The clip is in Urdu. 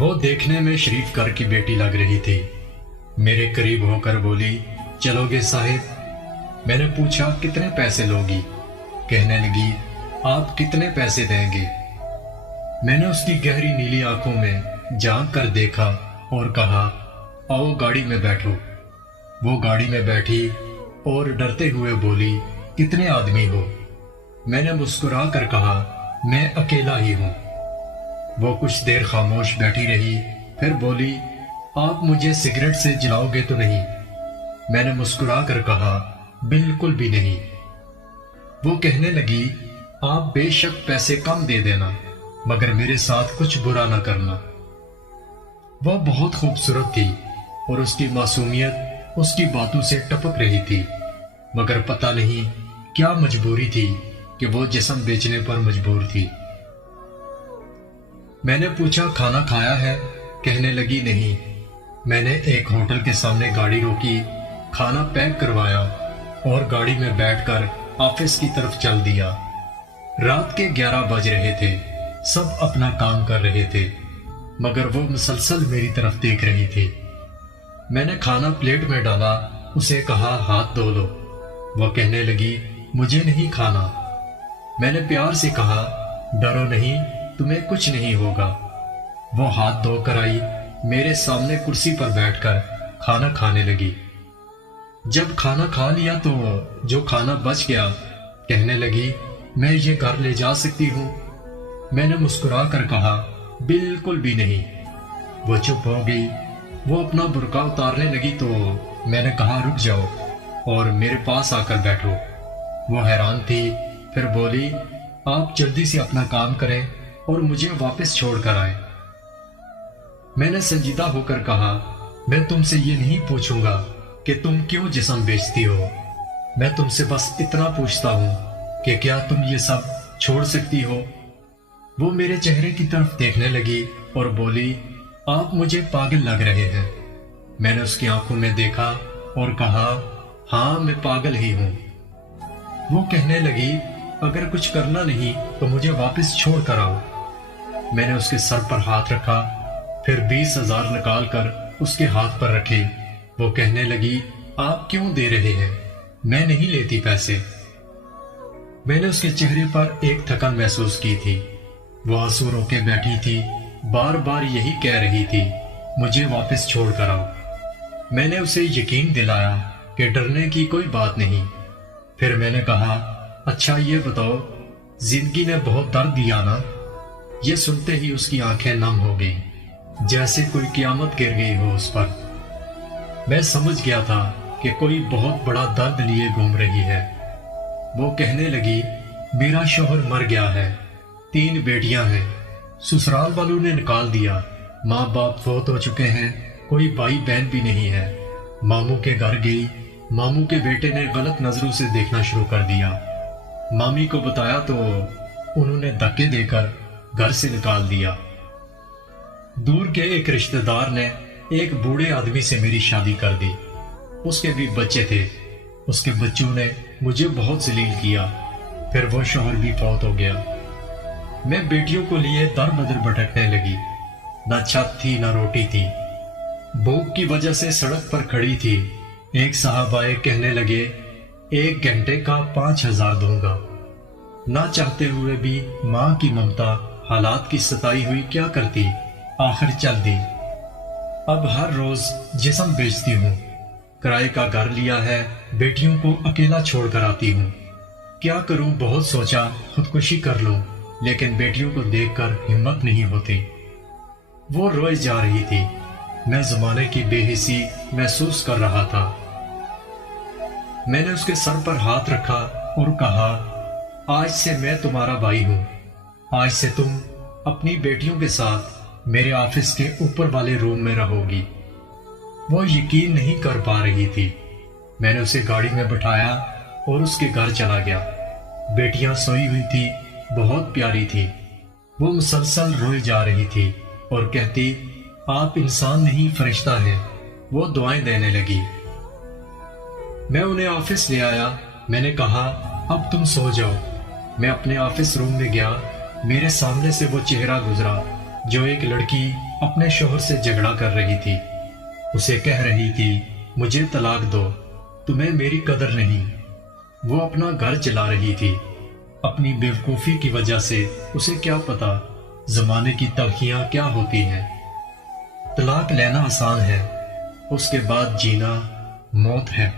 وہ دیکھنے میں شریف گھر کی بیٹی لگ رہی تھی۔ میرے قریب ہو کر بولی، چلو گے صاحب؟ میں نے پوچھا کتنے پیسے لوگی؟ کہنے لگی، آپ کتنے پیسے دیں گے؟ میں نے اس کی گہری نیلی آنکھوں میں جھانک کر دیکھا اور کہا، آؤ گاڑی میں بیٹھو۔ وہ گاڑی میں بیٹھی اور ڈرتے ہوئے بولی، کتنے آدمی ہو؟ میں نے مسکرا کر کہا، میں اکیلا ہی ہوں۔ وہ کچھ دیر خاموش بیٹھی رہی، پھر بولی، آپ مجھے سگریٹ سے جلاؤ گے تو نہیں؟ میں نے مسکرا کر کہا، بالکل بھی نہیں۔ وہ کہنے لگی، آپ بے شک پیسے کم دے دینا، مگر میرے ساتھ کچھ برا نہ کرنا۔ وہ بہت خوبصورت تھی اور اس کی معصومیت اس کی باتوں سے ٹپک رہی تھی، مگر پتہ نہیں کیا مجبوری تھی کہ وہ جسم بیچنے پر مجبور تھی۔ میں نے پوچھا، کھانا کھایا ہے؟ کہنے لگی، نہیں۔ میں نے ایک ہوٹل کے سامنے گاڑی روکی، کھانا پیک کروایا اور گاڑی میں بیٹھ کر آفس کی طرف چل دیا۔ رات کے 11 بج رہے تھے، سب اپنا کام کر رہے تھے، مگر وہ مسلسل میری طرف دیکھ رہی تھی۔ میں نے کھانا پلیٹ میں ڈالا، اسے کہا، ہاتھ دھو لو۔ وہ کہنے لگی، مجھے نہیں کھانا۔ میں نے پیار سے کہا، ڈرو نہیں، تمہیں کچھ نہیں ہوگا۔ وہ ہاتھ دھو کر آئی، میرے سامنے کرسی پر بیٹھ کر کھانا کھانے لگی۔ جب کھانا کھا لیا تو جو کھانا بچ گیا، کہنے لگی، میں یہ گھر لے جا سکتی ہوں؟ میں نے مسکرا کر کہا، بالکل بھی نہیں۔ وہ چپ ہو گئی۔ وہ اپنا برقع اتارنے لگی تو میں نے کہا، رک جاؤ اور میرے پاس آ کر بیٹھو۔ وہ حیران تھی، پھر بولی، آپ جلدی سے اپنا کام کریں اور مجھے واپس چھوڑ کر آئیں۔ میں نے سنجیدہ ہو کر کہا، میں تم سے یہ نہیں پوچھوں گا کہ تم کیوں جسم بیچتی ہو، میں تم سے بس اتنا پوچھتا ہوں کہ کیا تم یہ سب چھوڑ سکتی ہو؟ وہ میرے چہرے کی طرف دیکھنے لگی اور بولی، آپ مجھے پاگل لگ رہے ہیں۔ میں نے اس کی آنکھوں میں دیکھا اور کہا، ہاں میں پاگل ہی ہوں۔ وہ کہنے لگی، اگر کچھ کرنا نہیں تو مجھے واپس چھوڑ کر آؤ۔ میں نے اس کے سر پر ہاتھ رکھا، پھر 20,000 نکال کر اس کے ہاتھ پر رکھے۔ وہ کہنے لگی، آپ کیوں دے رہے ہیں؟ میں نہیں لیتی پیسے۔ میں نے اس کے چہرے پر ایک تھکن محسوس کی تھی۔ وہ آنسو رو کے بیٹھی تھی، بار بار یہی کہہ رہی تھی، مجھے واپس چھوڑ کر آؤ۔ میں نے اسے یقین دلایا کہ ڈرنے کی کوئی بات نہیں۔ پھر میں نے کہا، اچھا یہ بتاؤ، زندگی نے بہت درد دیا نا؟ یہ سنتے ہی اس کی آنکھیں نم ہو گئیں، جیسے کوئی قیامت گر گئی ہو اس پر۔ میں سمجھ گیا تھا کہ کوئی بہت بڑا درد لیے گھوم رہی ہے۔ وہ کہنے لگی، میرا شوہر مر گیا ہے، 3 بیٹیاں ہیں، سسرال والوں نے نکال دیا، ماں باپ فوت ہو چکے ہیں، کوئی بھائی بہن بھی نہیں ہے۔ ماموں کے گھر گئی، ماموں کے بیٹے نے غلط نظروں سے دیکھنا شروع کر دیا۔ مامی کو بتایا تو انہوں نے دھکے دے کر گھر سے نکال دیا۔ دور کے ایک رشتہ دار نے ایک بوڑھے آدمی سے میری شادی کر دی۔ اس کے بھی بچے تھے، اس کے بچوں نے مجھے بہت ذلیل کیا، پھر وہ شوہر بھی فوت ہو گیا۔ میں بیٹیوں کو لیے در بدر بھٹکنے لگی، نہ چھت تھی نہ روٹی تھی، بھوک کی وجہ سے سڑک پر کھڑی تھی۔ ایک صحابہ کہنے لگے، 1 گھنٹے کا 5,000 دوں گا۔ نہ چاہتے ہوئے بھی ماں کی ممتا حالات کی ستائی ہوئی کیا کرتی، آخر چل دی۔ اب ہر روز جسم بیچتی ہوں، کرائے کا گھر لیا ہے، بیٹیوں کو اکیلا چھوڑ کر آتی ہوں۔ کیا کروں، بہت سوچا خودکشی کر لوں، لیکن بیٹیوں کو دیکھ کر ہمت نہیں ہوتی۔ وہ روئے جا رہی تھی، میں زمانے کی بے حسی محسوس کر رہا تھا۔ میں نے اس کے سر پر ہاتھ رکھا اور کہا، آج سے میں تمہارا بھائی ہوں، آج سے تم اپنی بیٹیوں کے ساتھ میرے آفس کے اوپر والے روم میں رہو گی۔ وہ یقین نہیں کر پا رہی تھی۔ میں نے اسے گاڑی میں بٹھایا اور اس کے گھر چلا گیا۔ بیٹیاں سوئی ہوئی تھی، بہت پیاری تھی۔ وہ مسلسل روئے جا رہی تھی اور کہتی، آپ انسان نہیں فرشتہ ہیں۔ وہ دعائیں دینے لگی۔ میں انہیں آفس لے آیا۔ میں نے کہا، اب تم سو جاؤ۔ میں اپنے آفس روم میں گیا، میرے سامنے سے وہ چہرہ گزرا جو ایک لڑکی اپنے شوہر سے جھگڑا کر رہی تھی، اسے کہہ رہی تھی مجھے طلاق دو، تمہیں میری قدر نہیں۔ وہ اپنا گھر چلا رہی تھی، اپنی بیوقوفی کی وجہ سے اسے کیا پتا زمانے کی تلخیاں کیا ہوتی ہیں۔ طلاق لینا آسان ہے، اس کے بعد جینا موت ہے۔